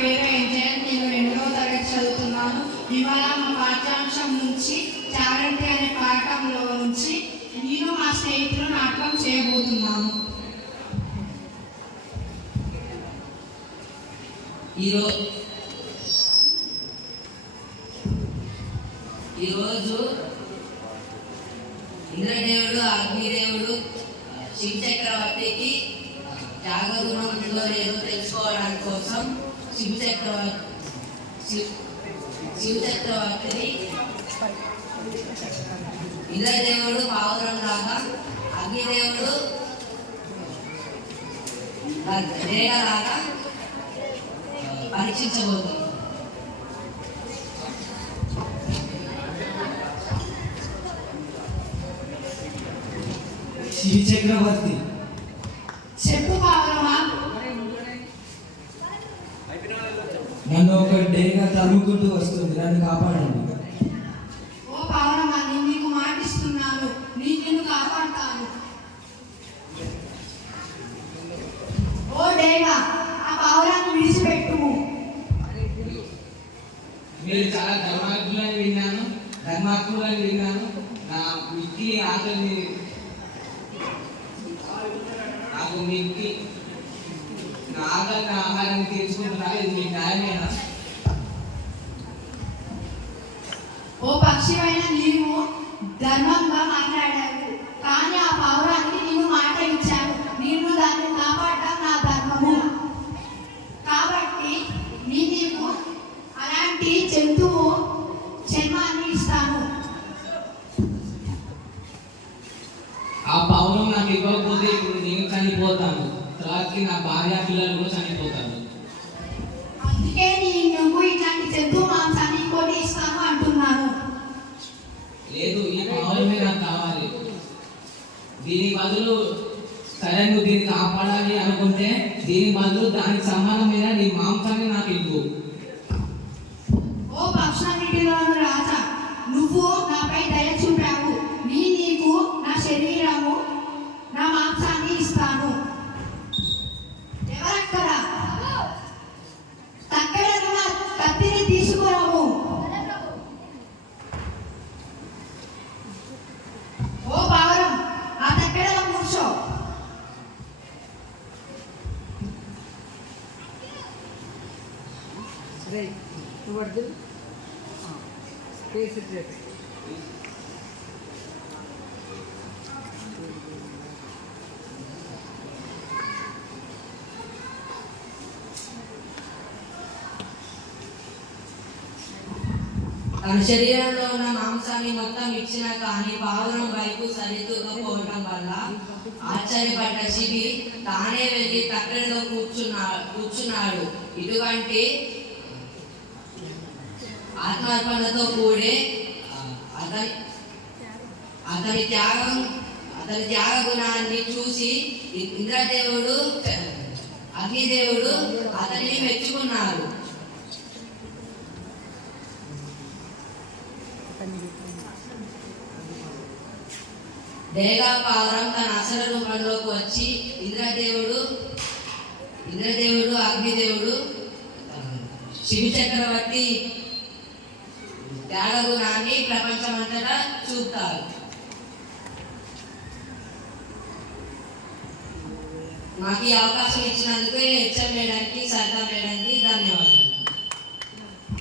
పేరు ఏంజల్ నేను రెండవ తరగతి చదువుతున్నాను. ఇవాళ మా పాఠ్యాంశం నుంచి చారంటి అనే పాఠంలో నుంచి నేను మా స్నేహితులు నాటకం చేయబోతున్నాను ఈరోజు ఈరోజు ఇంద్రదేవుడు అగ్నిదేవుడు శివ చక్రవర్తికి త్యాగగుణం ఉందో లేదో తెలుసుకోవడానికి కోసం శివ చక్రవర్తి శివ శివ చక్రవర్తిని ఇంద్రదేవుడు పావురం లాగా అగ్నిదేవుడు రేగలాగా పరీక్షించబోతుంది శివ చక్రవర్తి. చెప్పు పావురమా నన్ను ఒక డేగా తరుముకుంటూ వస్తుంది నన్ను కాపాడండి. ఓ నేను నీకు మాటిస్తున్నాను నేను నిన్ను కాపాడుతాను ఓ డేగా ఆ పావురాన్ని విడిచిపెట్టుము మీరు చాలా ధర్మాత్ములని విన్నాను ధర్మాత్ములని విన్నాను నా మిక్కి ఆకలిని నాకు మిక్కి ఆకలిని ఆహారాన్ని తీర్చుకుంటున్నారు ఇది మీకు న్యాయమేనా ఓ పక్షివైన నీవు ధర్మంగా మాట్లాడావు. కానీ ఆ పౌరానికి నీవు మాట ఇచ్చావు. నేను దాన్ని కాపాడటం నా ధర్మము. కాబట్టి నీ నీకు అలాంటి జంతువు జన్మాన్ని ఇస్తాను ఆ పౌరం నాకు ఇవ్వకపోతే ఇప్పుడు నేను చనిపోతాను. తర్వాతకి నా భార్య పిల్లలు కూడా చనిపోతారు. అందుకే ఇట్లాంటి మాంసాన్ని అంటున్నాను. లేదు ఈ పౌరమే నాకు కావాలి. దీని బదులు సరే నువ్వు దీన్ని కాపాడాలి అనుకుంటే దీని బదులు దానికి సమానమైన నీ మాంసాన్ని నాకు ఇవ్వు. ఓ పక్షాన్నిటిలోను రాజా నువ్వు నాపై దయ చూపావు. నీ నీకు నా శరీరము నా మాంసాన్ని ఇస్తాను ఎవరక్కడ తక్కడను నా కత్తిని తీసుకురాము ఓ పావురం ఆ తక్కడలో కూర్చో Right. Toward the uh, space తన శరీరంలో ఉన్న మాంసాన్ని మొత్తం ఇచ్చినా కానీ పావురం వైపు సరితూకపోవడం వల్ల ఆశ్చర్యపడ్డ శిబి తానే వెళ్ళి తక్కడిలో కూర్చున్నా కూర్చున్నాడు ఇటువంటి ఆత్మార్పణతో కూడే అతని అతని త్యాగం అతని త్యాగ గుణాన్ని చూసి ఇంద్రదేవుడు అగ్నిదేవుడు అతనిని మెచ్చుకున్నారు దేగా పావురం తన అసలు రూపంలోకి వచ్చి ఇంద్రదేవుడు ఇంద్రదేవుడు అగ్నిదేవుడు శివ చక్రవర్తి త్యాగగుణాన్ని ప్రపంచమంతటా చూపుతారు మాకు ఈ అవకాశం ఇచ్చినందుకు హెచ్ఎం మేడానికి సరితా మేడానికి